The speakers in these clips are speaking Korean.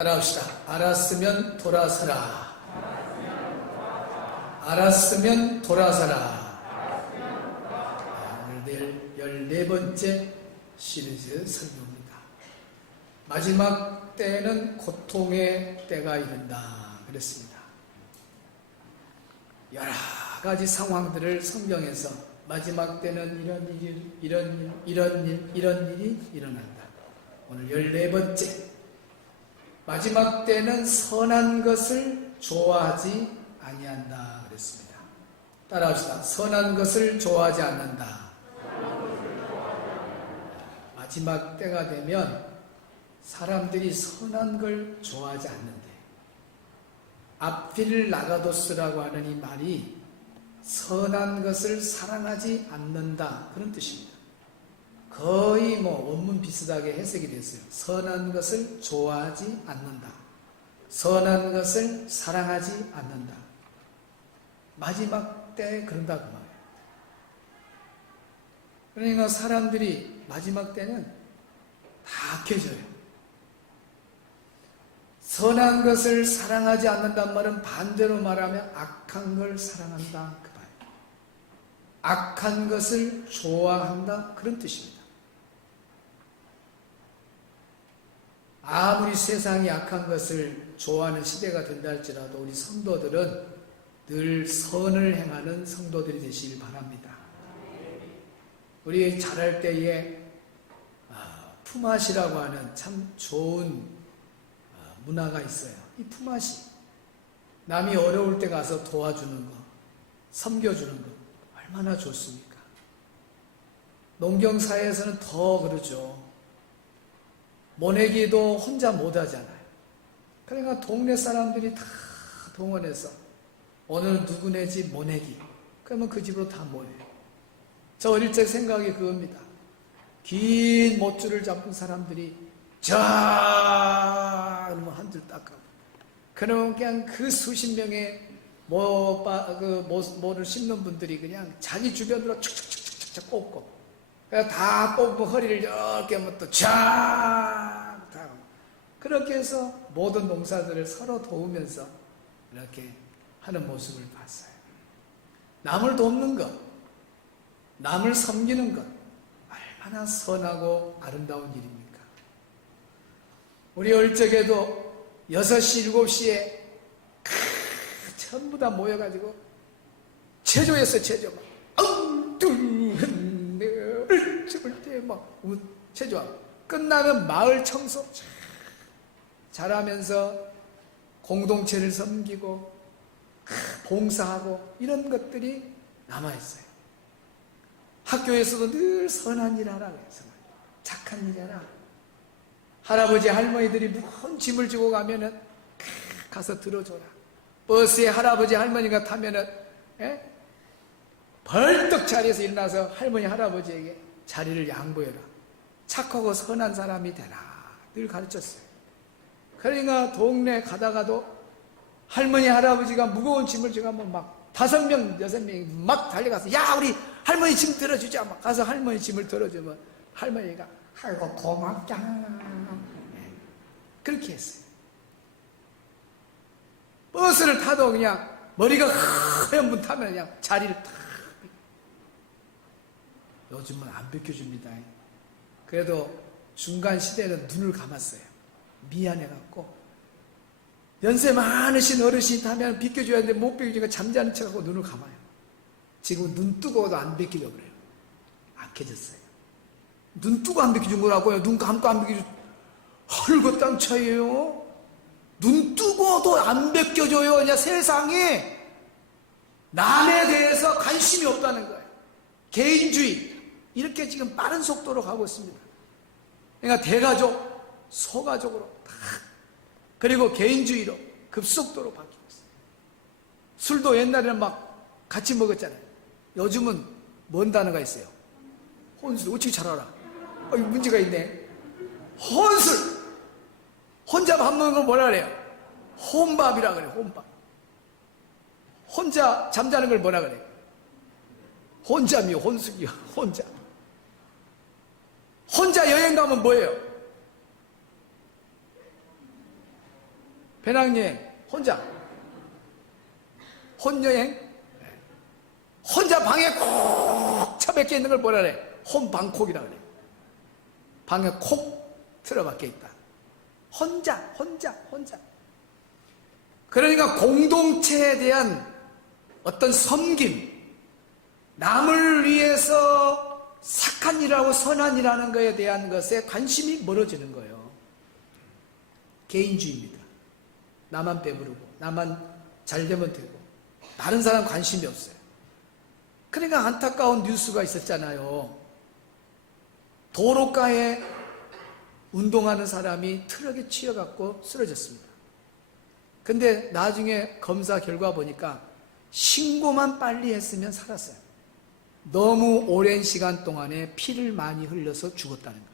따라합시다. 알았으면 돌아서라. 알았으면 돌아서라. 오늘 14번째 시리즈 설교입니다. 마지막 때는 고통의 때가 이른다 그랬습니다. 여러 가지 상황들을 성경에서 마지막 때는 이런 일이 일어난다. 오늘 14번째 마지막 때는 선한 것을 좋아하지 아니한다 그랬습니다. 따라합시다. 선한 것을 좋아하지 않는다. 마지막 때가 되면 사람들이 선한 걸 좋아하지 않는데, 앞길 나가도스라고 하는 이 말이 선한 것을 사랑하지 않는다 그런 뜻입니다. 거의 원문 비슷하게 해석이 됐어요. 선한 것을 좋아하지 않는다. 선한 것을 사랑하지 않는다. 마지막 때 그런다고 말해요. 그러니까 사람들이 마지막 때는 다 악해져요. 선한 것을 사랑하지 않는다는 말은 반대로 말하면 악한 걸 사랑한다 그 말이에요. 악한 것을 좋아한다 그런 뜻입니다. 아무리 세상이 악한 것을 좋아하는 시대가 된다 할지라도 우리 성도들은 늘 선을 행하는 성도들이 되시길 바랍니다. 우리 자랄 때에 품앗이라고 하는 참 좋은 문화가 있어요. 이 품앗이, 남이 어려울 때 가서 도와주는 거, 섬겨주는 거 얼마나 좋습니까? 농경사회에서는 더 그러죠. 모내기도 혼자 못하잖아요. 그러니까 동네 사람들이 다 동원해서 오늘 누구네 집 모내기, 그러면 그 집으로 다 모여요. 저 어릴 적 생각이 그겁니다. 긴 못줄을 잡은 사람들이 자 그러면 한 줄 닦아. 그러면 그냥 그 수십 명의 모를 씹는 분들이 그냥 자기 주변으로 촉촉촉촉 꽂고, 그러니까 다 뽑고 허리를 이렇게 하면 또 쫙 그렇게 해서 모든 농사들을 서로 도우면서 이렇게 하는 모습을 봤어요. 남을 돕는 것, 남을 섬기는 것 얼마나 선하고 아름다운 일입니까? 우리 어릴 적에도 6시, 7시에 전부 다 모여가지고 체조했어요. 체조 막 엉뚱한 죽을 때 막 체조하고 끝나면 마을 청소 잘하면서 공동체를 섬기고 봉사하고 이런 것들이 남아있어요. 학교에서도 늘 선한 일 하라고 해서 착한 일 해라. 할아버지 할머니들이 무거운 짐을 지고 가면은 가서 들어줘라. 버스에 할아버지 할머니가 타면은 벌떡 자리에서 일어나서 할머니 할아버지에게 자리를 양보해라. 착하고 선한 사람이 되라. 늘 가르쳤어요. 그러니까 동네 가다가도 할머니 할아버지가 무거운 짐을 지고 가면 막 5명 6명이 막 달려가서 야 우리 할머니 짐 들어주자. 막 가서 할머니 짐을 들어주면 할머니가 아이고 고맙다. 그렇게 했어요. 버스를 타도 그냥 머리가 하얀 분 타면 그냥 자리를 탁. 요즘은 안 비켜줍니다. 그래도 중간 시대에는 눈을 감았어요. 미안해갖고. 연세 많으신 어르신 타면 비켜줘야 하는데 못 비켜주니까 잠자는 척하고 눈을 감아요. 지금 눈 뜨고도 안 비키려고 그래요. 악해졌어요. 눈 뜨고 안 비켜준 거라고요. 눈 감고 안 비켜준. 헐고 땅 차이에요. 눈 뜨고도 안 비켜줘요. 그냥 세상에 남에 대해서 관심이 없다는 거예요. 개인주의. 이렇게 지금 빠른 속도로 가고 있습니다. 그러니까 대가족, 소가족으로 다. 그리고 개인주의로 급속도로 바뀌고 있어요. 술도 옛날에는 막 같이 먹었잖아요. 요즘은 뭔 단어가 있어요? 혼술. 어떻게 잘 알아? 문제가 있네. 혼술. 혼자 밥 먹는 걸 뭐라 그래요? 혼밥이라 그래요. 혼밥. 혼자 잠자는 걸 뭐라 그래요? 혼잠이요. 혼숙이요. 혼자. 혼자 여행 가면 뭐예요? 배낭여행 혼자, 혼여행, 혼자 방에 콕 처박혀 있는 걸 뭐라 그래? 혼방콕이라 그래. 방에 콕 틀어박혀 있다. 혼자. 그러니까 공동체에 대한 어떤 섬김, 남을 위해서 착한 일하고 선한 일하는 것에 대한 것에 관심이 멀어지는 거예요. 개인주의입니다. 나만 배부르고 나만 잘 되면 되고 다른 사람 관심이 없어요. 그러니까 안타까운 뉴스가 있었잖아요. 도로가에 운동하는 사람이 트럭에 치여갖고 쓰러졌습니다. 근데 나중에 검사 결과 보니까 신고만 빨리 했으면 살았어요. 너무 오랜 시간 동안에 피를 많이 흘려서 죽었다는 거예요.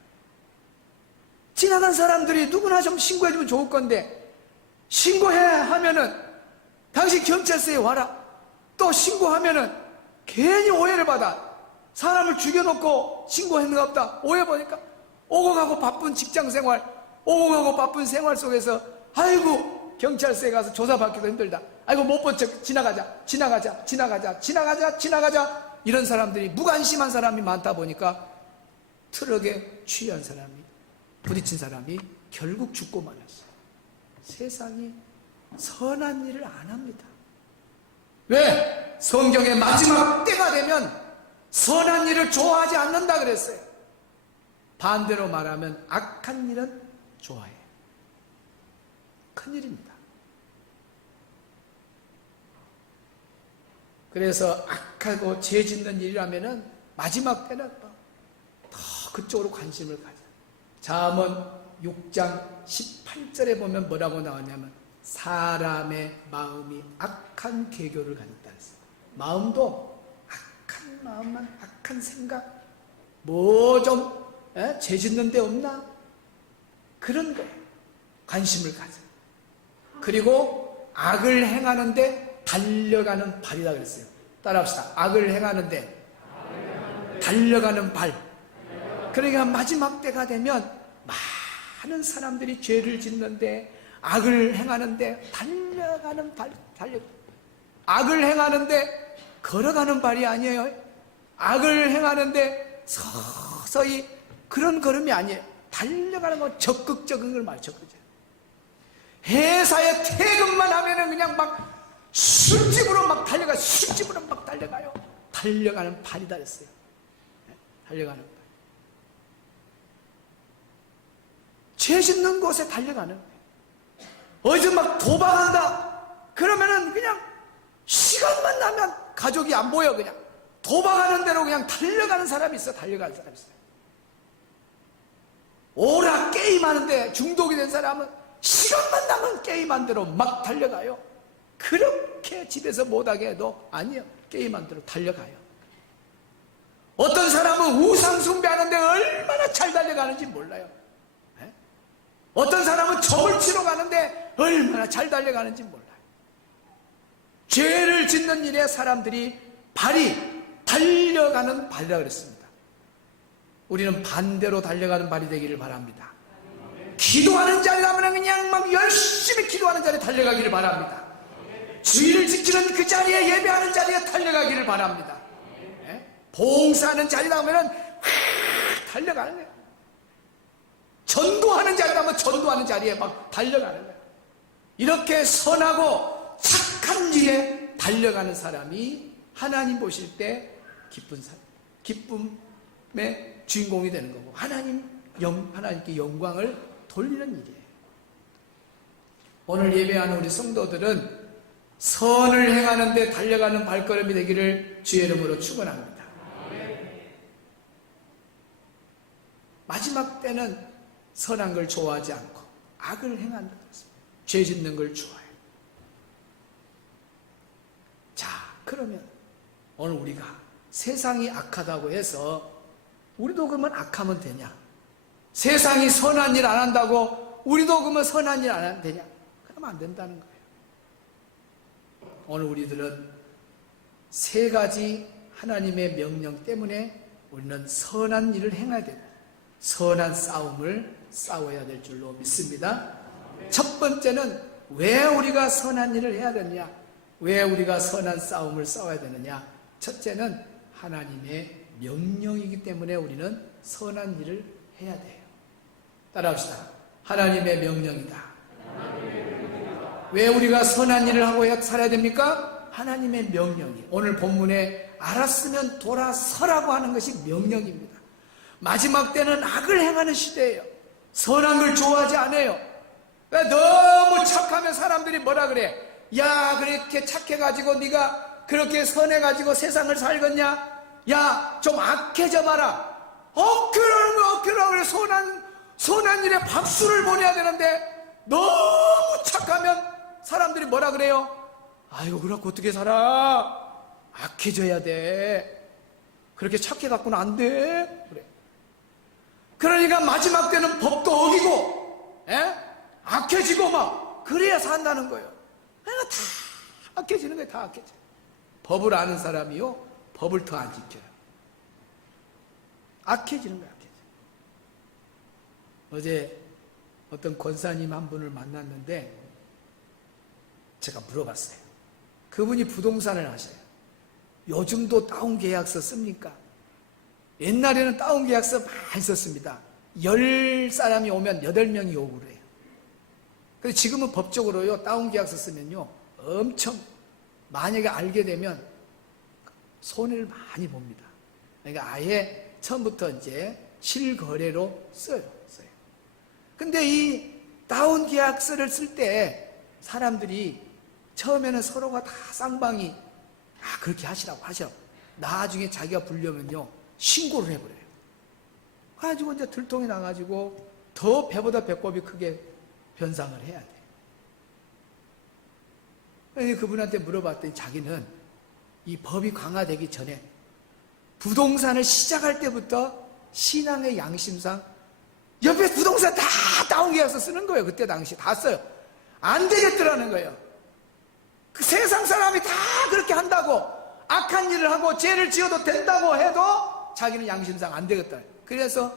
지나간 사람들이 누구나 좀 신고해주면 좋을 건데, 신고해 하면은 당신 경찰서에 와라. 또 신고하면은 괜히 오해를 받아. 사람을 죽여놓고 신고했는가 없다 오해보니까 오고 가고 바쁜 직장생활, 오고 가고 바쁜 생활 속에서 아이고 경찰서에 가서 조사받기도 힘들다. 아이고 못 본 척 지나가자 이런 사람들이, 무관심한 사람이 많다 보니까 트럭에 취한 사람이, 부딪힌 사람이 결국 죽고 말았어요. 세상이 선한 일을 안 합니다. 왜? 성경의 마지막 때가 되면 선한 일을 좋아하지 않는다 그랬어요. 반대로 말하면 악한 일은 좋아해. 큰일입니다. 그래서 악하고 죄 짓는 일이라면은 마지막 때는 더 그쪽으로 관심을 가져. 잠언 6장 18절에 보면 뭐라고 나왔냐면 사람의 마음이 악한 계교를 가졌다 했어요. 마음도 악한 마음만, 악한 생각, 뭐 좀 죄 짓는 데 없나? 그런 거에 관심을 가져. 그리고 악을 행하는데 달려가는 발이다 그랬어요. 따라합시다. 악을 행하는데 달려가는 발. 그러니까 마지막 때가 되면 많은 사람들이 죄를 짓는데, 악을 행하는데 달려가는 발, 악을 행하는데 걸어가는 발이 아니에요. 악을 행하는데 서서히 그런 걸음이 아니에요. 달려가는 건 적극적인 걸 말이죠. 회사에 퇴근만 하면은 그냥 막 술집으로 막 달려가요. 달려가는 발이다 했어요. 달려가는 발. 죄 짓는 곳에 달려가는 거예요. 어디서 막 도박한다 그러면은 그냥 시간만 나면 가족이 안 보여. 그냥 도박하는 대로 그냥 달려가는 사람이 있어. 달려가는 사람이 있어요. 오락 게임하는데 중독이 된 사람은 시간만 나면 게임한 대로 막 달려가요. 그렇게 집에서 못하게 해도 아니요, 게임한 대로 달려가요. 어떤 사람은 우상 숭배하는데 얼마나 잘 달려가는지 몰라요. 어떤 사람은 점을 치러 가는데 얼마나 잘 달려가는지 몰라요. 죄를 짓는 일에 사람들이 발이 달려가는 발이라고 그랬습니다. 우리는 반대로 달려가는 발이 되기를 바랍니다. 기도하는 자리라면 그냥 막 열심히 기도하는 자리에 달려가기를 바랍니다. 주의를 지키는 그 자리에, 예배하는 자리에 달려가기를 바랍니다. 봉사하는 자리라면 달려가는 거예요. 전도하는 자리라면 전도하는 자리에 막 달려가는 거예요. 이렇게 선하고 착한 일에 달려가는 사람이 하나님 보실 때 기쁜 사람, 기쁨의 주인공이 되는 거고, 하나님께 영광을 돌리는 일이에요. 오늘 예배하는 우리 성도들은 선을 행하는 데 달려가는 발걸음이 되기를 주의 이름으로 축원합니다. 마지막 때는 선한 걸 좋아하지 않고 악을 행한다. 죄 짓는 걸 좋아해요. 자, 그러면 오늘 우리가 세상이 악하다고 해서 우리도 그러면 악하면 되냐? 세상이 선한 일 안 한다고 우리도 그러면 선한 일 안 하면 되냐? 그러면 안 된다는 거예요. 오늘 우리들은 세 가지 하나님의 명령 때문에 우리는 선한 일을 행해야 된다. 선한 싸움을 싸워야 될 줄로 믿습니다. 첫 번째는 왜 우리가 선한 일을 해야 되느냐? 왜 우리가 선한 싸움을 싸워야 되느냐? 첫째는 하나님의 명령이기 때문에 우리는 선한 일을 해야 돼요. 따라합시다. 하나님의 명령이다. 왜 우리가 선한 일을 하고 살아야 됩니까? 하나님의 명령이. 오늘 본문에 알았으면 돌아서라고 하는 것이 명령입니다. 마지막 때는 악을 행하는 시대예요. 선한 걸 좋아하지 않아요. 너무 착하면 사람들이 뭐라 그래? 야, 그렇게 착해가지고 네가 그렇게 선해가지고 세상을 살겠냐? 야, 좀 악해져 마라. 그러면 그래. 선한 일에 박수를 보내야 되는데 너무 착하면 사람들이 뭐라 그래요? 아이고, 그렇고 어떻게 살아? 악해져야 돼. 그렇게 착해갖고는 안 돼. 그래. 그러니까 마지막 때는 법도 어기고, 악해지고 막 그래야 산다는 거예요. 그러니까 다 악해지는 거예요. 다 악해져. 법을 아는 사람이요, 법을 더 안 지켜요. 악해지는 거예요. 악해져. 어제 어떤 권사님 한 분을 만났는데 제가 물어봤어요. 그분이 부동산을 하셔요. 요즘도 다운계약서 씁니까? 옛날에는 다운계약서 많이 썼습니다. 10사람이 오면 8명이 요구를 해요. 근데 지금은 법적으로요, 다운계약서 쓰면요, 엄청, 만약에 알게 되면 손해를 많이 봅니다. 그러니까 아예 처음부터 이제 실거래로 써요. 근데 이 다운계약서를 쓸 때 사람들이 처음에는 서로가 다 쌍방이 그렇게 하시라고 하셔. 나중에 자기가 불려면요, 신고를 해버려요. 그래가지고 이제 들통이 나가지고 더 배보다 배꼽이 크게 변상을 해야 돼. 그래서 그분한테 물어봤더니 자기는 이 법이 강화되기 전에 부동산을 시작할 때부터 신앙의 양심상 옆에 부동산 다 다운계약서 쓰는 거예요. 그때 당시 다 써요. 안 되겠더라는 거예요. 그 세상 사람이 다 그렇게 한다고, 악한 일을 하고 죄를 지어도 된다고 해도 자기는 양심상 안 되겠다. 그래서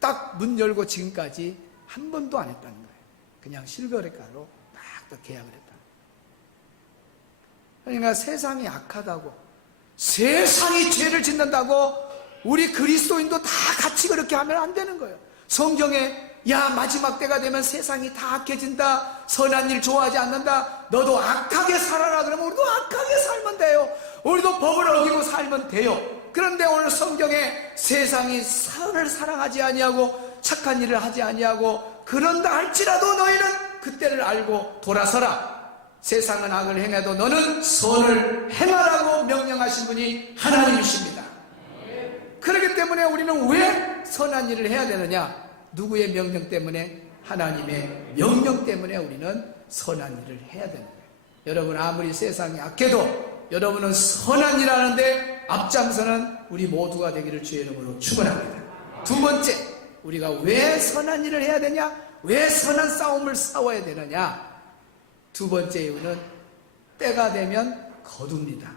딱 문 열고 지금까지 한 번도 안 했다는 거예요. 그냥 실거래가로 딱 계약을 했다. 그러니까 세상이 악하다고, 세상이 죄를 짓는다고 우리 그리스도인도 다 같이 그렇게 하면 안 되는 거예요. 성경에 야, 마지막 때가 되면 세상이 다 악해진다, 선한 일 좋아하지 않는다, 너도 악하게 살아라. 그러면 우리도 악하게 살면 돼요. 우리도 법을 어기고 살면 돼요. 그런데 오늘 성경에 세상이 선을 사랑하지 아니하고 착한 일을 하지 아니하고 그런다 할지라도 너희는 그때를 알고 돌아서라. 세상은 악을 행해도 너는 선을 행하라고 명령하신 분이 하나님이십니다. 그렇기 때문에 우리는 왜 선한 일을 해야 되느냐? 누구의 명령 때문에? 하나님의 명령 때문에 우리는 선한 일을 해야 되는 거예요. 여러분, 아무리 세상이 악해도 여러분은 선한 일 하는데 앞장서는 우리 모두가 되기를 주의 이름으로 축원합니다. 두 번째, 우리가 왜 선한 일을 해야 되냐? 왜 선한 싸움을 싸워야 되느냐? 두 번째 이유는 때가 되면 거둡니다.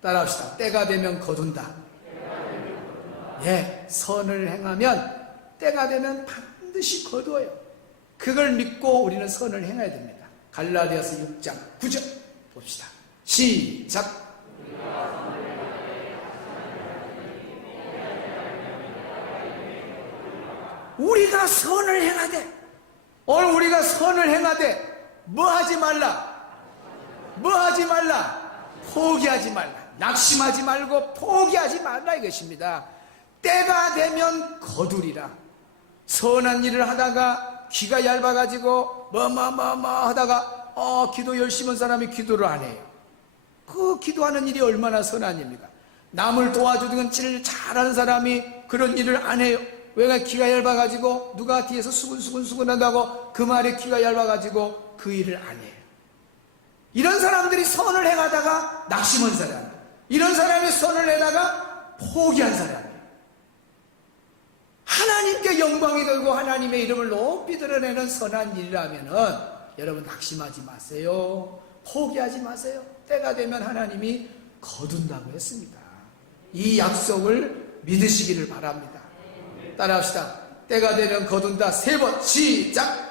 따라합시다. 때가 되면 거둔다. 예, 선을 행하면 때가 되면 반드시 거두어요. 그걸 믿고 우리는 선을 행해야 됩니다. 갈라디아서 6장 9절 봅시다. 시작. 우리가 선을 행하되, 오늘 우리가 선을 행하되 뭐 하지 말라? 뭐 하지 말라? 포기하지 말라. 낙심하지 말고 포기하지 말라 이것입니다. 때가 되면 거두리라. 선한 일을 하다가 귀가 얇아가지고 하다가 기도 열심히 한 사람이 기도를 안 해요. 그 기도하는 일이 얼마나 선한 일입니까? 남을 도와주는 일을 잘하는 사람이 그런 일을 안 해요. 왜? 귀가 얇아가지고 누가 뒤에서 수근수근 한다고 그 말에 귀가 얇아가지고 그 일을 안 해요. 이런 사람들이 선을 행하다가 낙심한 사람, 이런 사람이 선을 내다가 포기한 사람, 하나님께 영광이 되고 하나님의 이름을 높이 드러내는 선한 일이라면은 여러분 낙심하지 마세요. 포기하지 마세요. 때가 되면 하나님이 거둔다고 했습니다. 이 약속을 믿으시기를 바랍니다. 따라합시다. 때가 되면 거둔다. 3번 시작.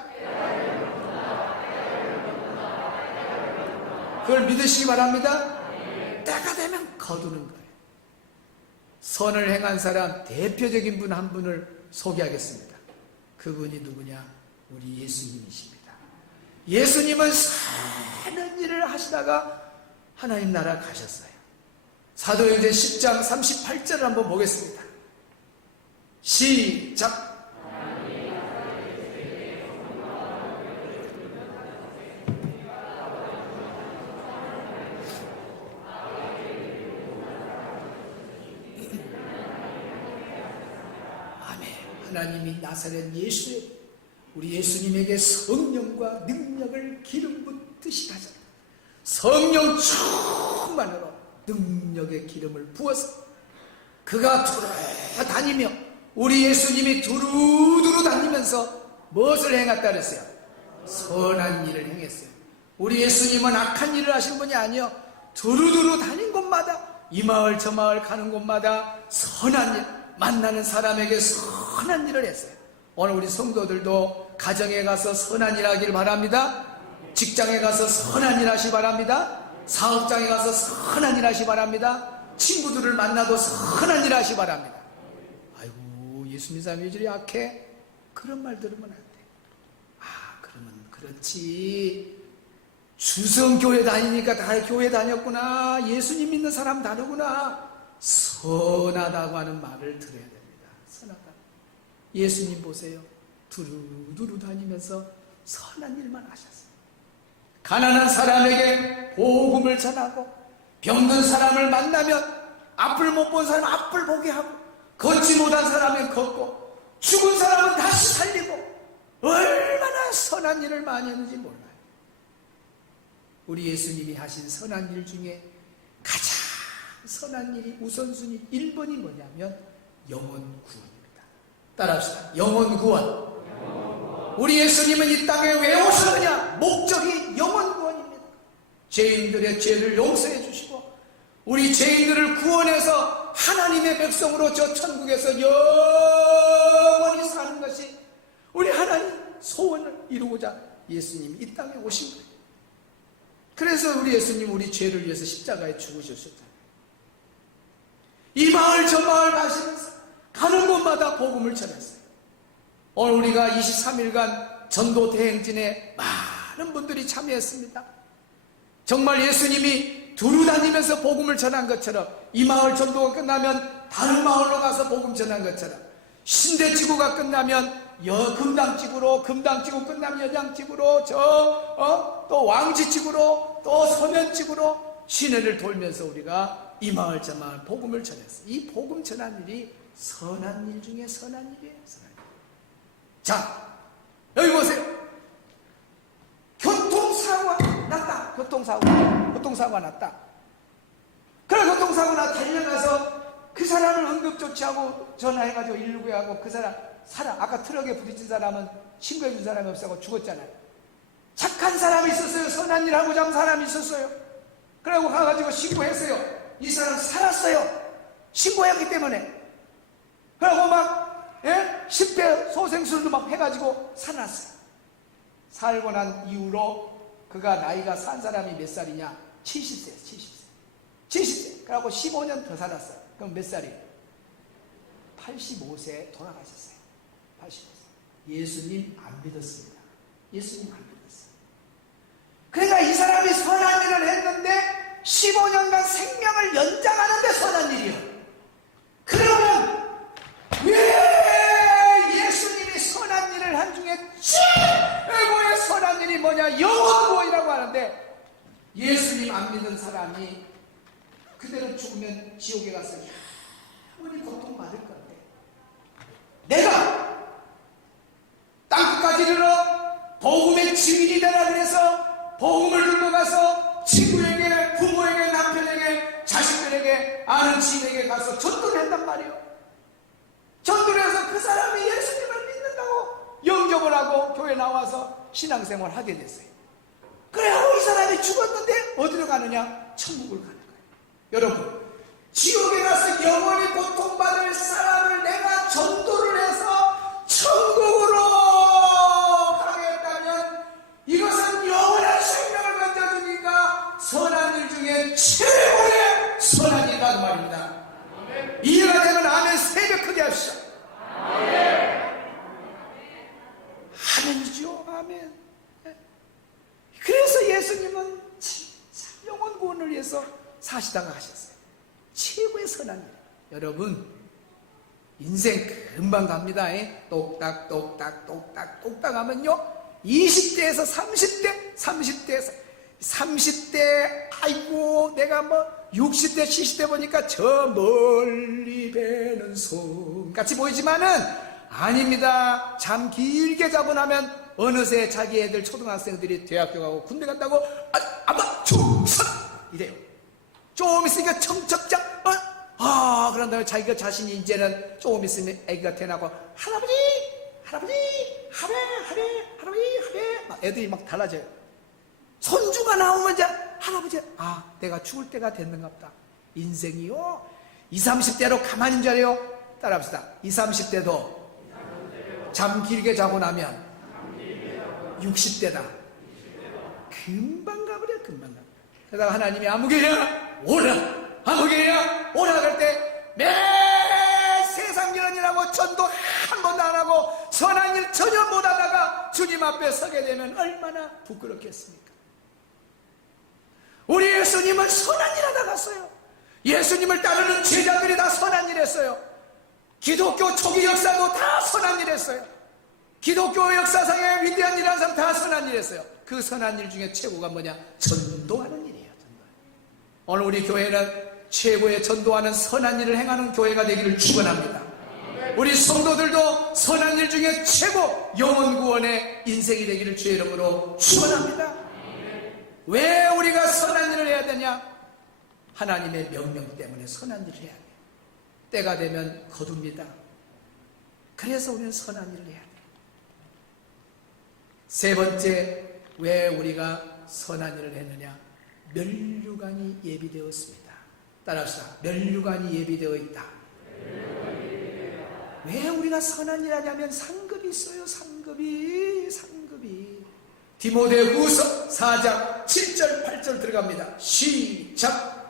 그걸 믿으시기 바랍니다. 때가 되면 거두는 거예요. 선을 행한 사람 대표적인 분 한 분을 소개하겠습니다. 그분이 누구냐? 우리 예수님이십니다. 예수님은 사는 일을 하시다가 하나님 나라 가셨어요. 사도행전 10장 38절을 한번 보겠습니다. 시작. 하나님이 나사렛 예수에 우리 예수님에게 성령과 능력을 기름 붓듯이 하셨다. 성령 충만으로 능력의 기름을 부어서 그가 두루 다니며 우리 예수님이 두루두루 다니면서 무엇을 행했다 그랬어요? 선한 일을 행했어요. 우리 예수님은 악한 일을 하신 분이 아니요, 두루두루 다닌 곳마다 이 마을 저 마을 가는 곳마다 선한 일, 만나는 사람에게 선한 일을 했어요. 오늘 우리 성도들도 가정에 가서 선한 일 하길 바랍니다. 직장에 가서 선한 일 하시 바랍니다. 사업장에 가서 선한 일 하시 바랍니다. 친구들을 만나도 선한 일 하시 바랍니다. 아이고, 예수 믿는 사람이 저리 약해? 그런 말 들으면 안 돼. 그러면 그렇지, 주성교회 다니니까 다 교회 다녔구나, 예수님 믿는 사람 다르구나, 선하다고 하는 말을 들어야 됩니다. 선하다. 예수님 보세요. 두루두루 다니면서 선한 일만 하셨어요. 가난한 사람에게 복음을 전하고, 병든 사람을 만나면 앞을 못 본 사람 앞을 보게 하고, 걷지 못한 사람은 걷고, 죽은 사람은 다시 살리고, 얼마나 선한 일을 많이 했는지 몰라요. 우리 예수님이 하신 선한 일 중에 가장 선한 일이 우선순위 1번이 뭐냐면 영혼 구원입니다. 따라합시다. 영혼 구원. 우리 예수님은 이 땅에 왜 오셨느냐? 목적이 영혼 구원입니다. 죄인들의 죄를 용서해 주시고 우리 죄인들을 구원해서 하나님의 백성으로 저 천국에서 영원히 사는 것이 우리 하나님 소원을 이루고자 예수님이 이 땅에 오신 거예요. 그래서 우리 예수님 우리 죄를 위해서 십자가에 죽으셨잖아요. 이 마을 저 마을 가시면서 가는 곳마다 복음을 전했어요. 오늘 우리가 23일간 전도 대행진에 많은 분들이 참여했습니다. 정말 예수님이 두루 다니면서 복음을 전한 것처럼 이 마을 전도가 끝나면 다른 마을로 가서 복음 전한 것처럼 신대지구가 끝나면 금당지구로, 금당지구 끝나면 연양지구로, 또 왕지지구로, 또 서면지구로 시내를 돌면서 우리가 이 마을 저 마을 복음을 전했어요. 이 복음 전한 일이 선한 일 중에 선한 일이에요. 선한 일. 자, 여기 보세요. 교통사고가 났다. 교통사고가 났다. 그래, 교통사고 나 달려가서 그 사람을 응급조치하고 전화해가지고 119에 하고 그 사람 아까 트럭에 부딪힌 사람은 신고해준 사람이 없어서 죽었잖아요. 착한 사람이 있었어요. 선한 일 하고자 하는 사람이 있었어요. 그래고 가가지고 신고했어요. 이 사람 살았어요. 신고했기 때문에. 그리고 막 10대 소생술도 막 해가지고 살았어요. 살고 난 이후로 그가 나이가 산 사람이 몇 살이냐? 70세예요. 70세. 그래갖고 15년 더 살았어요. 그럼 몇 살이에요? 85세에 돌아가셨어요. 85세. 예수님 안 믿었습니다. 예수님 안 믿었어요. 그러니까 이 사람이 선한 일을 했는데 15년간 생명을 연장하는데 선한 일이요. 그러면 왜 예수님이 선한 일을 한 중에 최고의 선한 일이 뭐냐? 영혼구원이라고 하는데 예수님 안 믿는 사람이 그대로 죽으면 지옥에 가서 영원히 고통받을 건데 내가 땅끝까지 이르러 복음의 증인이 되라 그래서 복음을 들고 가서 친구에게, 부모에게, 남편에게, 자식들에게, 아는 지인에게 가서 전도를 한단 말이에요. 전도를 해서 그 사람이 예수님을 믿는다고 영접을 하고 교회 나와서 신앙생활을 하게 됐어요. 그래야 이 사람이 죽었는데 어디로 가느냐? 천국을 가는 거예요. 여러분, 지옥에 가서 영원히 고통받을 사람을 내가 전도를 해서 천국으로 가게 했다면 이것은 영원한 생명을 건져주니까 중에 최고의 선한 일이라고 말입니다. 이해가 되면 아멘 새벽 크게 합시다. 아멘이죠. 아멘. 그래서 예수님은 진짜 영혼 구원을 위해서 사시다가 하셨어요. 최고의 선한 일. 여러분 인생 금방 갑니다. 똑딱 똑딱 똑딱 똑딱 하면요 20대에서 30대 30대 아이고 내가 뭐 60대 70대 보니까 저 멀리 배는 송 같이 보이지만은 아닙니다. 잠 길게 자고 나면 어느새 자기 애들 초등학생들이 대학교 가고 군대 간다고 아빠 충성 이래요. 좀 있으니까 청첩장 그런 다음에 자기가 자신이 이제는 조금 있으면 애기가 태어나고 할아버지 할아버지 하래 막 애들이 막 달라져요. 손주가 나오면 이제 할아버지 내가 죽을 때가 됐는갑다. 인생이요 20, 30대로 가만히 있는 줄 알아요. 따라합시다. 20, 30대도 잠 길게 자고 나면 60대다. 금방 가버려 금방 가버려. 그러다가 하나님이 아무개야 오라 아무개야 오라 그럴 때 매 세상 일하느라고 전도 한 번도 안 하고 선한 일 전혀 못하다가 주님 앞에 서게 되면 얼마나 부끄럽겠습니까? 우리 예수님은 선한 일 하다 갔어요. 예수님을 따르는 제자들이 다 선한 일 했어요. 기독교 초기 역사도 다 선한 일 했어요. 기독교 역사상에 위대한 일하는 사람 다 선한 일 했어요. 그 선한 일 중에 최고가 뭐냐? 전도하는 일이에요. 오늘 우리 교회는 최고의 전도하는 선한 일을 행하는 교회가 되기를 축원합니다. 우리 성도들도 선한 일 중에 최고 영혼 구원의 인생이 되기를 주의 이름으로 축원합니다. 왜 우리가 선한 일을 해야 되냐? 하나님의 명령 때문에 선한 일을 해야 돼요. 때가 되면 거둡니다. 그래서 우리는 선한 일을 해야 돼요. 세 번째, 왜 우리가 선한 일을 했느냐? 면류관이 예비되었습니다. 따라합시다. 면류관이 예비되어 있다. 왜 우리가 선한 일 하냐면 상급이 있어요. 상급이 디모데후서 4장 7절 8절 들어갑니다. 시작.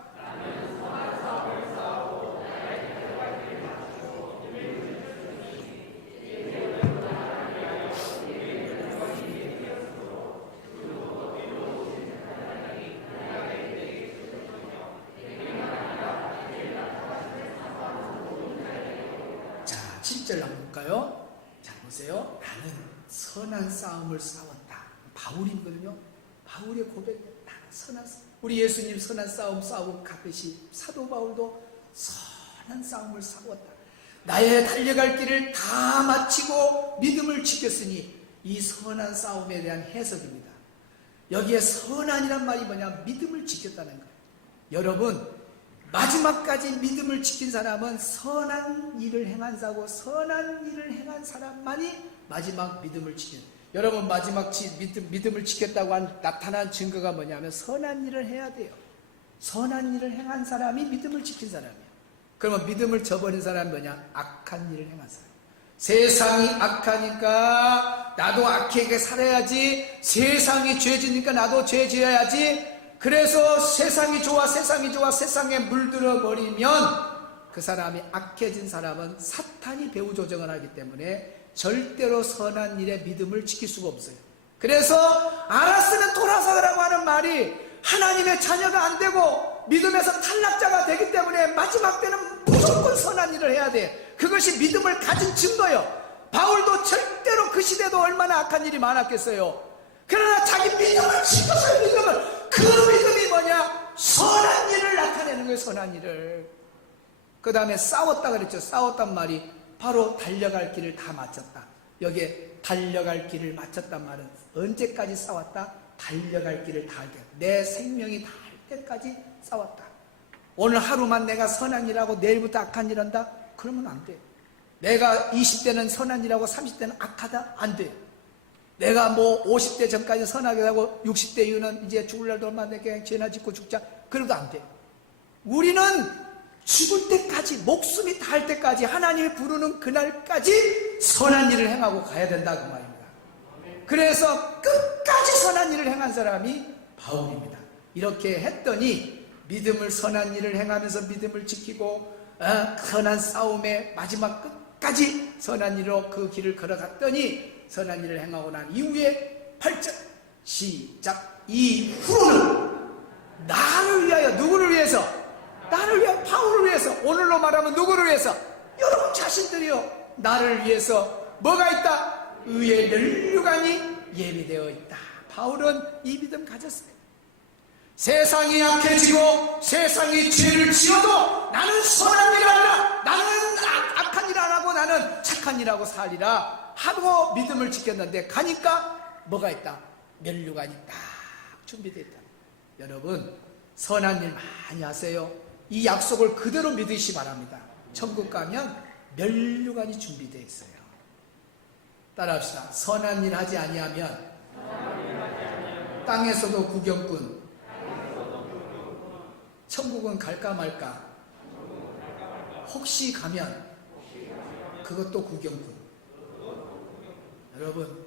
자, 7절 한번 볼까요? 자, 보세요. 나는 선한 싸움을 싸웠다. 바울이거든요. 바울의 고백이에요. 나는 선한 싸움. 우리 예수님 선한 싸움 싸우고 가듯이 사도 바울도 선한 싸움을 싸웠다. 나의 달려갈 길을 다 마치고 믿음을 지켰으니 이 선한 싸움에 대한 해석입니다. 여기에 선한이란 말이 뭐냐? 믿음을 지켰다는 거예요. 여러분 마지막까지 믿음을 지킨 사람은 선한 일을 행한 자고 선한 일을 행한 사람만이 마지막 믿음을 지키는. 여러분 마지막 믿음을 지켰다고 나타난 증거가 뭐냐면 선한 일을 해야 돼요. 선한 일을 행한 사람이 믿음을 지킨 사람이에요. 그러면 믿음을 저버린 사람이 뭐냐? 악한 일을 행한 사람. 세상이 악하니까 나도 악하게 살아야지. 세상이 죄지니까 나도 죄 지어야지. 그래서 세상이 좋아 세상에 물들어 버리면 그 사람이 악해진 사람은 사탄이 배후 조정을 하기 때문에 절대로 선한 일에 믿음을 지킬 수가 없어요. 그래서 알았으면 돌아서라고 하는 말이 하나님의 자녀가 안 되고 믿음에서 탈락자가 되기 때문에 마지막 때는 무조건 선한 일을 해야 돼. 그것이 믿음을 가진 증거예요. 바울도 절대로 그 시대도 얼마나 악한 일이 많았겠어요. 그러나 자기 믿음을 지켰어요. 그 믿음이 뭐냐? 선한 일을 나타내는 거예요. 선한 일을. 그 다음에 싸웠다 그랬죠. 싸웠단 말이 바로 달려갈 길을 다 마쳤다. 여기에 달려갈 길을 마쳤단 말은 언제까지 싸웠다? 달려갈 길을 다 할 때. 내 생명이 다 할 때까지 싸웠다. 오늘 하루만 내가 선한 일하고 내일부터 악한 일 한다? 그러면 안 돼. 내가 20대는 선한 일하고 30대는 악하다? 안 돼. 내가 뭐 50대 전까지 선하게 하고 60대 이후는 이제 죽을 날도 얼마 안 되게 죄나 짓고 죽자. 그래도 안 돼. 우리는 죽을 때까지 목숨이 닿을 때까지 하나님이 부르는 그날까지 선한 일을 행하고 가야 된다고 말입니다. 그래서 끝까지 선한 일을 행한 사람이 바울입니다. 이렇게 했더니 믿음을 선한 일을 행하면서 믿음을 지키고 선한 싸움의 마지막 끝까지 선한 일로 그 길을 걸어갔더니 선한 일을 행하고 난 이후에 8절 시작 이후로는 나를 위하여 누구를 위해서? 나를 위하여 바울을 위해서 오늘로 말하면 누구를 위해서? 여러분 자신들이요 나를 위해서 뭐가 있다? 의의 면류관이 예비되어 있다. 바울은 이 믿음 가졌어요. 세상이 약해지고 세상이 죄를 지어도 나는 선한 일을 하리라. 나는 악한 일 안 하고 나는 착한 일하고 살리라 하고 믿음을 지켰는데 가니까 뭐가 있다? 면류관이 딱 준비되어 있다. 여러분 선한 일 많이 하세요. 이 약속을 그대로 믿으시 바랍니다. 천국 가면 면류관이 준비되어 있어요. 따라합시다. 선한 일 하지 아니하면 땅에서도 구경꾼, 천국은 갈까 말까. 혹시 가면 그것도 구경꾼. 여러분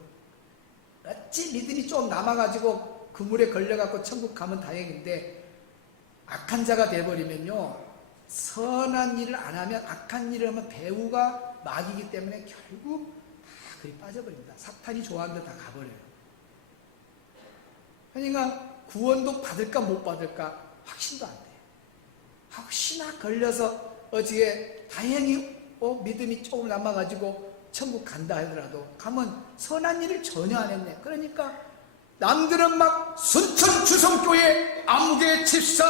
어찌 믿음이 좀 남아가지고 그물에 걸려갖고 천국 가면 다행인데 악한 자가 돼버리면요 선한 일을 안 하면 악한 일을 하면 배우가 막이기 때문에 결국 다 그리 빠져버립니다. 사탄이 좋아하는 데 다 가버려요. 그러니까 구원도 받을까 못 받을까 확신도 안 돼요. 혹시나 걸려서 어지게 다행히 믿음이 조금 남아가지고 천국 간다 하더라도 가면 선한 일을 전혀 안 했네. 그러니까 남들은 막 순천 주성교회 아무개 집사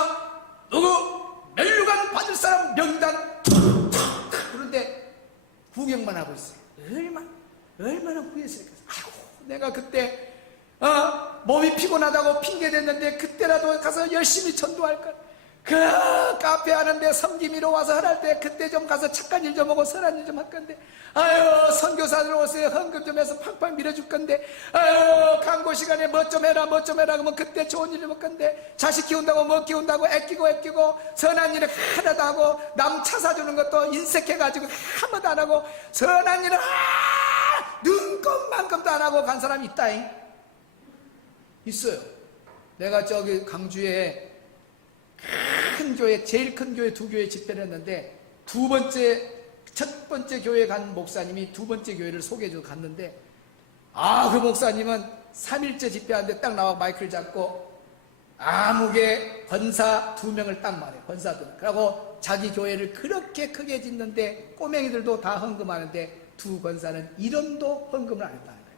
누구 면류관 받을 사람 명단 그런데 구경만 하고 있어요. 얼마나 후회스럽겠어요. 아이고 내가 그때 몸이 피곤하다고 핑계댔는데 그때라도 가서 열심히 전도할걸. 그 카페 하는데 섬김이로 와서 하랄 때 그때 좀 가서 착한 일 좀 하고 선한 일 좀 할 건데 아유 선교사들 오세요 헌금 좀 해서 팡팡 밀어줄 건데 아유 광고 시간에 뭐 좀 해라 그러면 그때 좋은 일 좀 할 건데 자식 키운다고 뭐 키운다고 애끼고 선한 일을 하나도 하고 남 차 사주는 것도 인색해가지고 한 번도 안 하고 선한 일을 눈곱만큼도 안 하고 간 사람이 있다잉. 있어요. 내가 저기 강주에 큰 교회, 제일 큰 교회 두 교회 집회를 했는데 첫 번째 교회 간 목사님이 두 번째 교회를 소개해주고 갔는데 그 목사님은 3일째 집회하는데 딱 나와 마이크를 잡고 아무개 권사 2명을 딱 말해. 권사 2명. 그리고 자기 교회를 그렇게 크게 짓는데 꼬맹이들도 다 헌금하는데 두 권사는 1원도 헌금을 안 했다는 거예요.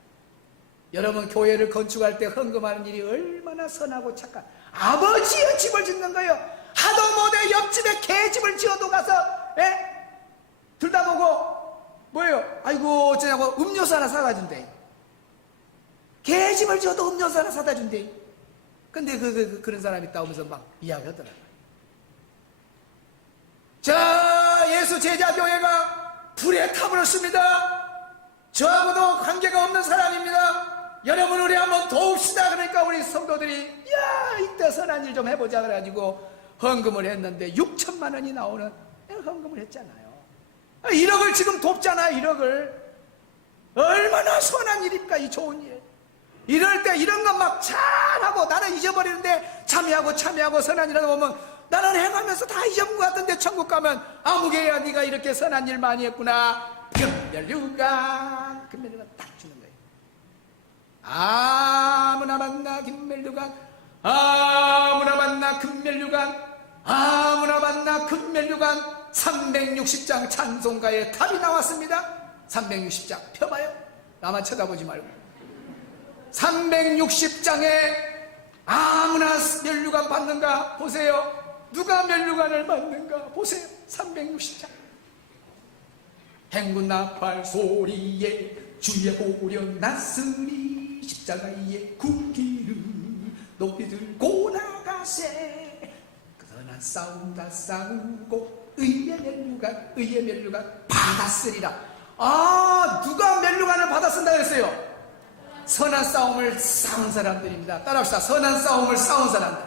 여러분 교회를 건축할 때 헌금하는 일이 얼마나 선하고 착한 아버지의 집을 짓는 거예요. 하도 못해 옆집에 개집을 지어도 가서 들다보고 뭐예요? 아이고 어쩌냐고 음료수 하나 사다 준대. 개집을 지어도 음료수 하나 사다 준대. 근데 그런 사람이 있다 오면서 막 이야기하더라고요. 자 예수 제자교회가 불에 타버렸습니다. 저하고도 관계가 없는 사람입니다. 여러분 우리 한번 도웁시다. 그러니까 우리 성도들이 이때 선한 일 좀 해보자 그래가지고 헌금을 했는데 6천만 원이 나오는 헌금을 했잖아요. 1억을 지금 돕잖아요. 1억을 얼마나 선한 일입니까? 이 좋은 일. 이럴 때 이런 것 막 잘하고 나는 잊어버리는데 참여하고 선한 일 하다 보면 나는 행하면서 다 잊어본 것 같은데 천국 가면 아무개야 네가 이렇게 선한 일 많이 했구나. 금멸류관 딱 주는 거예요. 아무나 만나 김멸류관 아무나 만나 금멸류관 아무나 만나 금멸류관 360장 찬송가에 답이 나왔습니다. 360장 펴봐요. 나만 쳐다보지 말고 360장에 아무나 면류관 받는가 보세요. 누가 면류관을 받는가 보세요. 360장 행군 나팔 소리에 주의 보려 낯으리 십자가에 굳기를 높이 들고 나가세. 그러나 싸움 다 싸우고 의의 면류관 받았으리라. 누가 면류관을 받았습니다 그랬어요? 선한 싸움을 싸운 사람들입니다. 따라합시다. 선한 싸움을 싸운 사람들.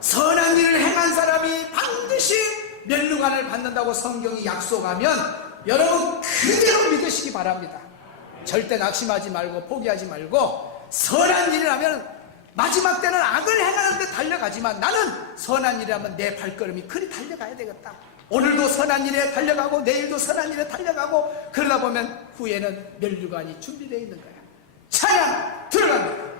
선한 일을 행한 사람이 반드시 면류관을 받는다고 성경이 약속하면 여러분 그대로 믿으시기 바랍니다. 절대 낙심하지 말고 포기하지 말고 선한 일을 하면 마지막 때는 악을 행하는데 달려가지만 나는 선한 일이라면 내 발걸음이 그리 달려가야 되겠다. 오늘도 선한 일에 달려가고 내일도 선한 일에 달려가고 그러다 보면 후에는 멸류관이 준비되어 있는 거야. 찬양 들어간다.